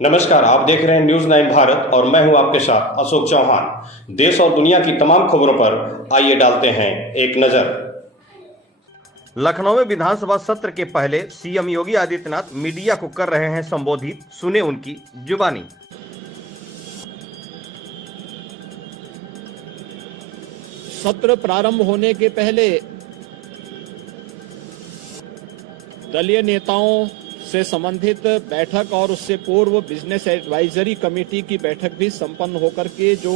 नमस्कार, आप देख रहे हैं न्यूज 9 भारत और मैं हूं आपके साथ अशोक चौहान। देश और दुनिया की तमाम खबरों पर आइए डालते हैं एक नजर। लखनऊ में विधानसभा सत्र के पहले सीएम योगी आदित्यनाथ मीडिया को कर रहे हैं संबोधित, सुने उनकी जुबानी। सत्र प्रारंभ होने के पहले दलीय नेताओं से संबंधित बैठक और उससे पूर्व बिजनेस एडवाइजरी कमेटी की बैठक भी संपन्न होकर के जो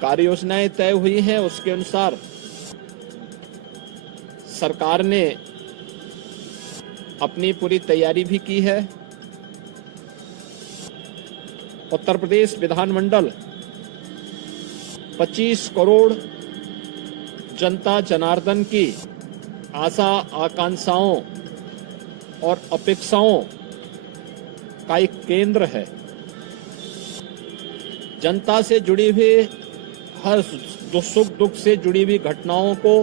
कार्य योजनाएं तय हुई हैं उसके अनुसार सरकार ने अपनी पूरी तैयारी भी की है। उत्तर प्रदेश विधानमंडल 25 करोड़ जनता जनार्दन की आशा आकांक्षाओं और अपेक्षाओं का एक केंद्र है। जनता से जुड़ी हुई हर सुख दुख से जुड़ी हुई घटनाओं को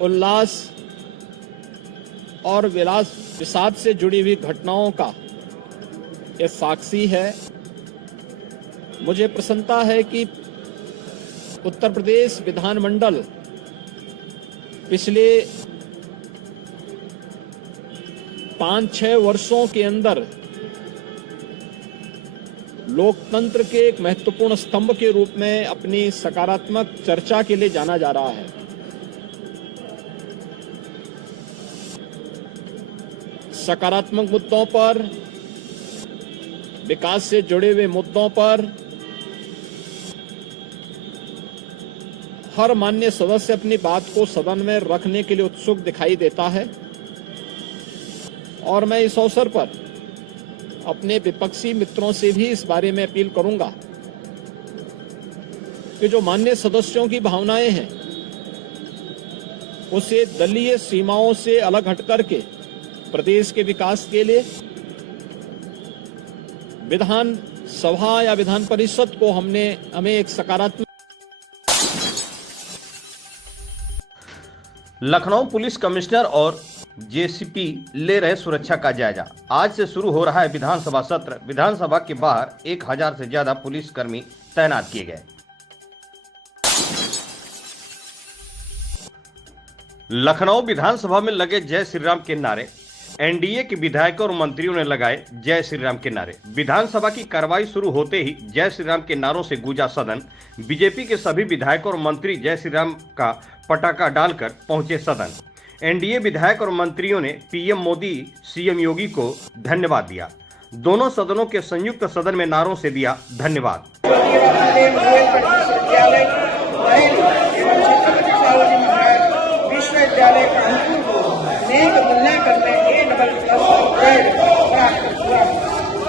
उल्लास और विषाद से जुड़ी हुई घटनाओं का ये साक्षी है। मुझे प्रसन्नता है कि उत्तर प्रदेश विधानमंडल पिछले 5-6 वर्षों के अंदर लोकतंत्र के एक महत्वपूर्ण स्तंभ के रूप में अपनी सकारात्मक चर्चा के लिए जाना जा रहा है। सकारात्मक मुद्दों पर, विकास से जुड़े हुए मुद्दों पर हर माननीय सदस्य अपनी बात को सदन में रखने के लिए उत्सुक दिखाई देता है और मैं इस अवसर पर अपने विपक्षी मित्रों से भी इस बारे में अपील करूंगा कि जो माननीय सदस्यों की भावनाएं हैं उसे दलीय सीमाओं से अलग हट करके प्रदेश के विकास के लिए विधान सभा या विधान परिषद को हमें एक सकारात्मक। लखनऊ पुलिस कमिश्नर और जेसीपी ले रहे सुरक्षा का जायजा। आज से शुरू हो रहा है विधानसभा सत्र। विधानसभा के बाहर 1000 से ज्यादा पुलिसकर्मी तैनात किए गए। लखनऊ विधानसभा में लगे जय श्री राम के नारे। एनडीए के विधायकों और मंत्रियों ने लगाए जय श्री राम के नारे। विधानसभा की कार्रवाई शुरू होते ही जय श्री राम के नारों से गूंजा सदन। बीजेपी के सभी विधायकों और मंत्री जय श्री राम का पटाखा डालकर पहुंचे सदन। एनडीए विधायक और मंत्रियों ने पीएम मोदी, सीएम योगी को धन्यवाद दिया। दोनों सदनों के संयुक्त सदन में नारों से दिया धन्यवाद। विश्वविद्यालय का अनेक तुलना करने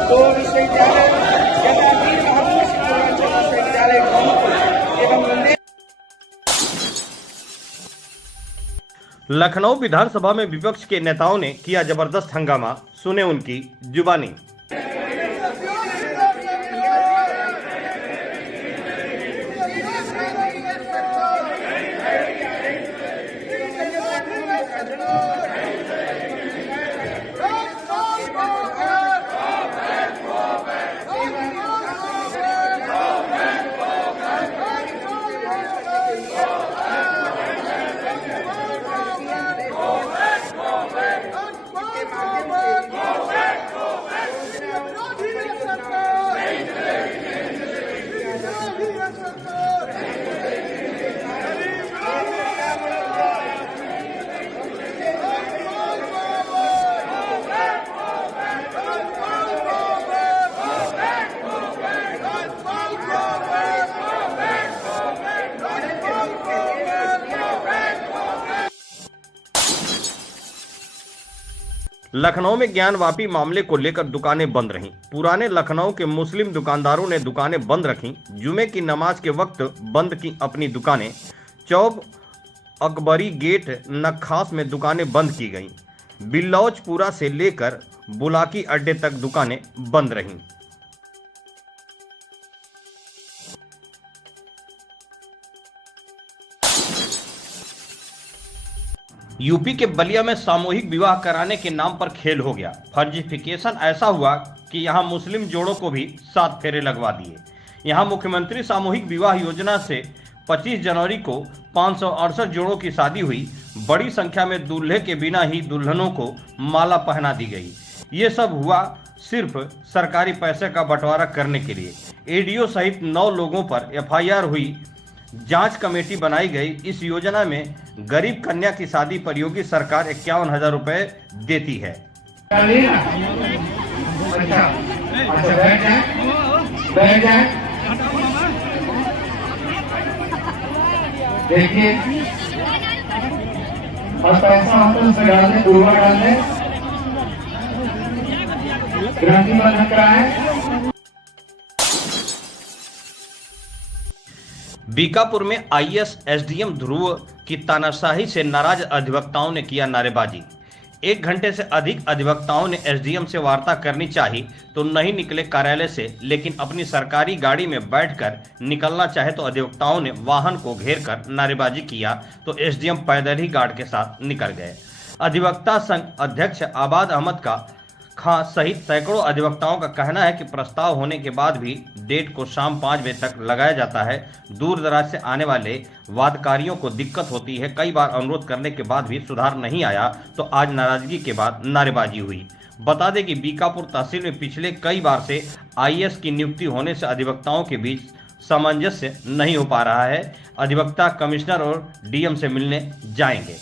तो विश्वविद्यालय वीर बहादुर विश्वविद्यालय एवं लखनऊ विधानसभा में विपक्ष के नेताओं ने किया जबरदस्त हंगामा, सुने उनकी जुबानी। लखनऊ में ज्ञानवापी मामले को लेकर दुकानें बंद रहीं। पुराने लखनऊ के मुस्लिम दुकानदारों ने दुकानें बंद रखीं। जुमे की नमाज के वक्त बंद की अपनी दुकानें। चौब अकबरी गेट नखास में दुकानें बंद की गईं। बिल्लौचपुरा से लेकर बुलाकी अड्डे तक दुकानें बंद रहीं। यूपी के बलिया में सामूहिक विवाह कराने के नाम पर खेल हो गया। फर्जिफिकेशन ऐसा हुआ कि यहां मुस्लिम जोड़ों को भी 7 फेरे लगवा दिए। यहां मुख्यमंत्री सामूहिक विवाह योजना से 25 जनवरी को 568 जोड़ों की शादी हुई। बड़ी संख्या में दूल्हे के बिना ही दुल्हनों को माला पहना दी गई। ये सब हुआ सिर्फ सरकारी पैसे का बंटवारा करने के लिए। एडीओ सहित 9 लोगों पर एफआईआर हुई। जांच कमेटी बनाई गई। इस योजना में गरीब कन्या की शादी पर योगी सरकार 51,000 रुपए देती है। देखिए और पैसा हम तो उसमें डाल दें, पूर्वा डाल दें, ग्रांटी बंद कराएं। बीकापुर में आईएएस एसडीएम ध्रुव की तानाशाही से नाराज अधिवक्ताओं ने किया नारेबाजी। 1 घंटे से अधिक अधिवक्ताओं ने एसडीएम से वार्ता करनी चाहिए तो नहीं निकले कार्यालय से, लेकिन अपनी सरकारी गाड़ी में बैठकर निकलना चाहे तो अधिवक्ताओं ने वाहन को घेरकर नारेबाजी किया तो एसडीएम पैदल ही गार्ड के साथ निकल गए। अधिवक्ता संघ अध्यक्ष आबाद अहमद खां सहित सैकड़ों अधिवक्ताओं का कहना है कि प्रस्ताव होने के बाद भी डेट को शाम 5 बजे तक लगाया जाता है। दूर दराज से आने वाले वादकारियों को दिक्कत होती है। कई बार अनुरोध करने के बाद भी सुधार नहीं आया तो आज नाराजगी के बाद नारेबाजी हुई। बता दें कि बीकापुर तहसील में पिछले कई बार से आईएएस की नियुक्ति होने से अधिवक्ताओं के बीच सामंजस्य नहीं हो पा रहा है। अधिवक्ता कमिश्नर और डीएम से मिलने जाएंगे।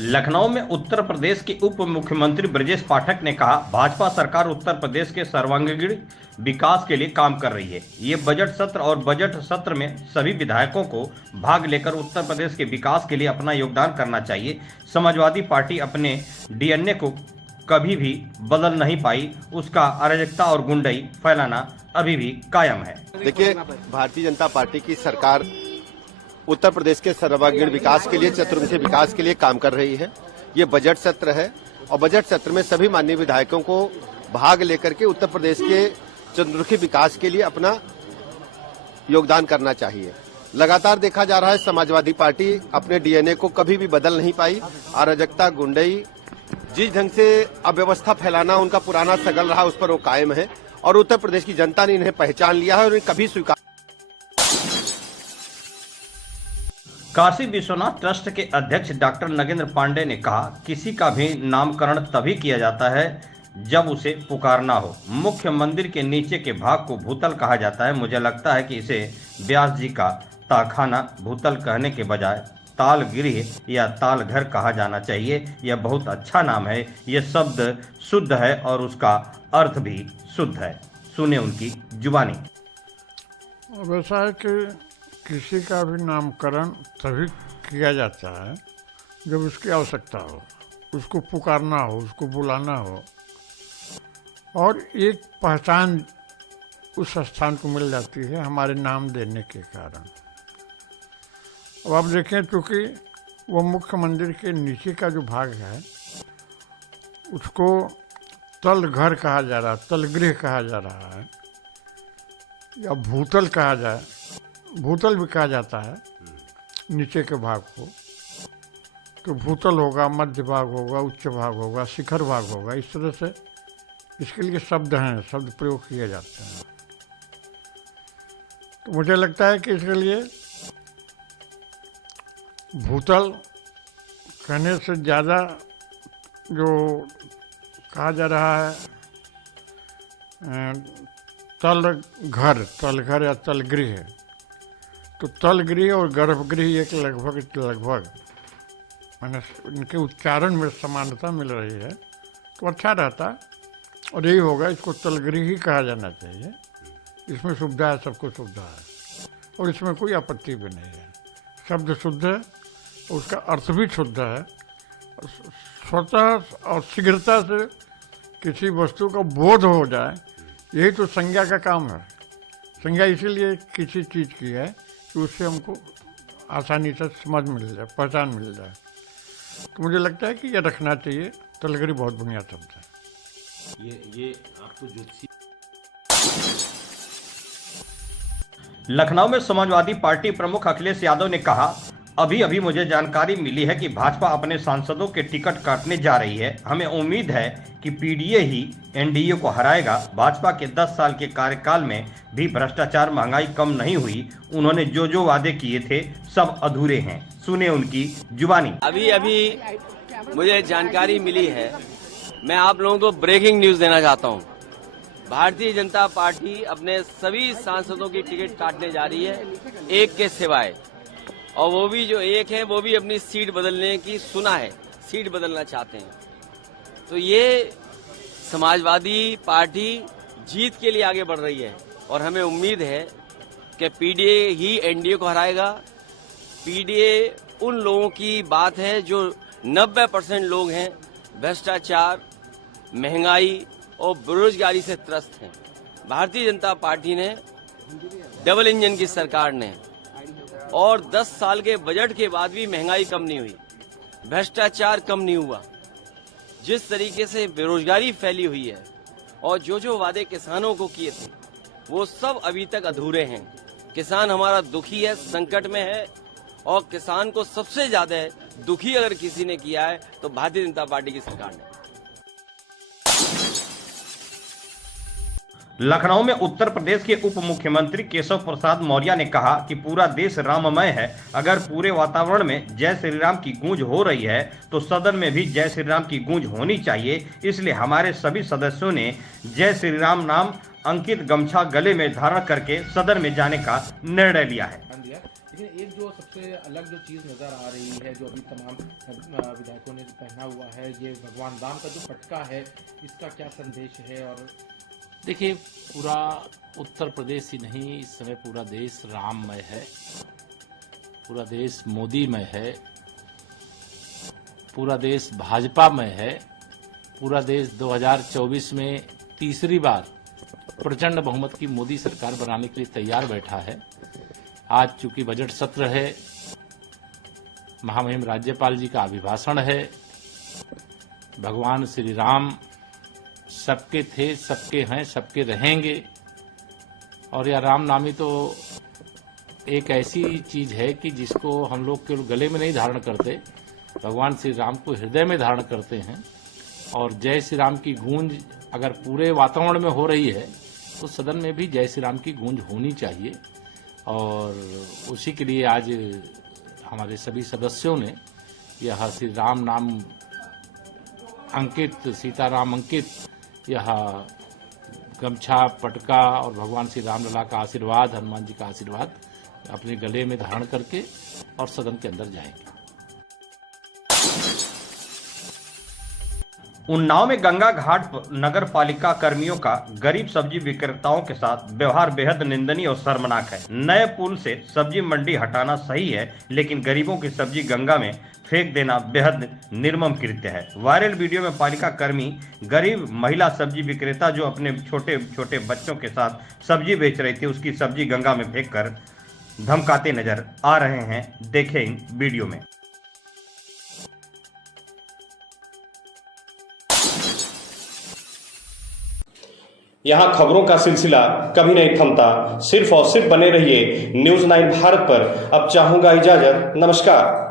लखनऊ में उत्तर प्रदेश के उप मुख्यमंत्री ब्रजेश पाठक ने कहा, भाजपा सरकार उत्तर प्रदेश के सर्वांगीण विकास के लिए काम कर रही है। ये बजट सत्र और बजट सत्र में सभी विधायकों को भाग लेकर उत्तर प्रदेश के विकास के लिए अपना योगदान करना चाहिए। समाजवादी पार्टी अपने डीएनए को कभी भी बदल नहीं पाई। उसका अराजकता और गुंडई फैलाना अभी भी कायम है। देखिए, भारतीय जनता पार्टी की सरकार उत्तर प्रदेश के सर्वांगीण विकास के लिए, चतुर्मुखी विकास के लिए काम कर रही है। ये बजट सत्र है और बजट सत्र में सभी माननीय विधायकों को भाग लेकर के उत्तर प्रदेश के चतुर्मुखी विकास के लिए अपना योगदान करना चाहिए। लगातार देखा जा रहा है समाजवादी पार्टी अपने डीएनए को कभी भी बदल नहीं पाई। अराजकता, गुंडई, जिस ढंग से अव्यवस्था फैलाना उनका पुराना सगल रहा, उस पर वो कायम है और उत्तर प्रदेश की जनता ने इन्हें पहचान लिया है और इन्हें कभी स्वीकार। काशी विश्वनाथ ट्रस्ट के अध्यक्ष डॉक्टर नगेंद्र पांडे ने कहा, किसी का भी नामकरण तभी किया जाता है जब उसे पुकारना हो। मुख्य मंदिर के नीचे के भाग को भूतल कहा जाता है। मुझे लगता है कि इसे व्यास जी का ताखाना भूतल कहने के बजाय ताल गृह या ताल घर कहा जाना चाहिए। यह बहुत अच्छा नाम है। यह शब्द शुद्ध है और उसका अर्थ भी शुद्ध है। सुने उनकी जुबानी। वैसा है कि किसी का भी नामकरण तभी किया जाता है जब उसकी आवश्यकता हो, उसको पुकारना हो, उसको बुलाना हो और एक पहचान उस स्थान को मिल जाती है हमारे नाम देने के कारण। अब आप देखें, क्योंकि वो मुख्य मंदिर के नीचे का जो भाग है उसको तल घर कहा जा रहा है, तलगृह कहा जा रहा है या भूतल कहा जाए, भूतल भी कहा जाता है नीचे के भाग को। तो भूतल होगा, मध्य भाग होगा, उच्च भाग होगा, शिखर भाग होगा। इस तरह से इसके लिए शब्द हैं, शब्द प्रयोग किए जाते हैं। तो मुझे लगता है कि इसके लिए भूतल कहने से ज़्यादा जो कहा जा रहा है तल घर या तलगृह, तो तलगृह और गर्भगृह एक लगभग मैंने इनके उच्चारण में समानता मिल रही है तो अच्छा रहता, और यही होगा। इसको तलगृह ही कहा जाना चाहिए। इसमें सुविधा है, सबको सुविधा है, और इसमें कोई आपत्ति भी नहीं है। शब्द शुद्ध है, उसका अर्थ भी शुद्ध है। स्वतः और शीघ्रता से किसी वस्तु का बोध हो जाए, यही तो संज्ञा का काम है। संज्ञा इसीलिए किसी चीज़ की है कि उससे हमको आसानी से समझ मिल जाए, पहचान मिल जाए। तो मुझे लगता है कि ये रखना चाहिए। तलगरी बहुत बढ़िया शब्द है। ये आपको ज्योतिषी लखनऊ में समाजवादी पार्टी प्रमुख अखिलेश यादव ने कहा, अभी अभी मुझे जानकारी मिली है कि भाजपा अपने सांसदों के टिकट काटने जा रही है। हमें उम्मीद है कि पीडीए ही एनडीए को हराएगा। भाजपा के 10 साल के कार्यकाल में भी भ्रष्टाचार, महंगाई कम नहीं हुई। उन्होंने जो जो वादे किए थे सब अधूरे हैं। सुने उनकी जुबानी। अभी अभी मुझे जानकारी मिली है, मैं आप लोगों को ब्रेकिंग न्यूज देना चाहता हूं। भारतीय जनता पार्टी अपने सभी सांसदों की टिकट काटने जा रही है, एक के सिवाय, और वो भी जो एक है वो भी अपनी सीट बदलने की सुना है, सीट बदलना चाहते हैं। तो ये समाजवादी पार्टी जीत के लिए आगे बढ़ रही है और हमें उम्मीद है कि पीडीए ही एनडीए को हराएगा। पीडीए उन लोगों की बात है जो 90% लोग हैं भ्रष्टाचार, महंगाई और बेरोजगारी से त्रस्त हैं। भारतीय जनता पार्टी ने, डबल इंजन की सरकार ने, और 10 साल के बजट के बाद भी महंगाई कम नहीं हुई, भ्रष्टाचार कम नहीं हुआ। जिस तरीके से बेरोजगारी फैली हुई है और जो जो वादे किसानों को किए थे वो सब अभी तक अधूरे हैं। किसान हमारा दुखी है, संकट में है, और किसान को सबसे ज्यादा दुखी अगर किसी ने किया है तो भारतीय जनता पार्टी की सरकार ने। लखनऊ में उत्तर प्रदेश के उप मुख्यमंत्री केशव प्रसाद मौर्य ने कहा कि पूरा देश राममय है। अगर पूरे वातावरण में जय श्री राम की गूंज हो रही है तो सदन में भी जय श्री राम की गूंज होनी चाहिए। इसलिए हमारे सभी सदस्यों ने जय श्री राम नाम अंकित गमछा गले में धारण करके सदन में जाने का निर्णय लिया है। लेकिन एक जो सबसे अलग जो चीज़ नज़र आ रही है, जो अभी तमाम विधायकों ने पहना हुआ है, ये भगवान राम का जो पटका है, इसका क्या संदेश है? और देखिए, पूरा उत्तर प्रदेश ही नहीं, इस समय पूरा देश राममय है, पूरा देश मोदीमय है, पूरा देश भाजपामय है, पूरा देश 2024 में तीसरी बार प्रचंड बहुमत की मोदी सरकार बनाने के लिए तैयार बैठा है। आज चूंकि बजट सत्र है, महामहिम राज्यपाल जी का अभिभाषण है, भगवान श्री राम सबके थे, सबके हैं, सबके रहेंगे, और यह रामनामी तो एक ऐसी चीज है कि जिसको हम लोग केवल गले में नहीं धारण करते, भगवान श्री राम को हृदय में धारण करते हैं। और जय श्री राम की गूंज अगर पूरे वातावरण में हो रही है तो सदन में भी जय श्री राम की गूंज होनी चाहिए, और उसी के लिए आज हमारे सभी सदस्यों ने यह श्री राम नाम अंकित, सीताराम अंकित यह गमछा, पटका और भगवान श्री राम लला का आशीर्वाद, हनुमान जी का आशीर्वाद अपने गले में धारण करके और सदन के अंदर जाएंगे। उन्नाव में गंगा घाट पर नगर पालिका कर्मियों का गरीब सब्जी विक्रेताओं के साथ व्यवहार बेहद निंदनीय और शर्मनाक है। नए पुल से सब्जी मंडी हटाना सही है, लेकिन गरीबों की सब्जी गंगा में फेंक देना बेहद निर्मम कृत्य है। वायरल वीडियो में पालिका कर्मी गरीब महिला सब्जी विक्रेता जो अपने छोटे छोटे बच्चों के साथ सब्जी बेच रही थी, उसकी सब्जी गंगा में फेंककर धमकाते नजर आ रहे हैं। देखें इन वीडियो में। यहाँ खबरों का सिलसिला कभी नहीं थमता। सिर्फ और सिर्फ बने रहिए न्यूज़ 9 भारत पर। अब चाहूंगा इजाजत। नमस्कार।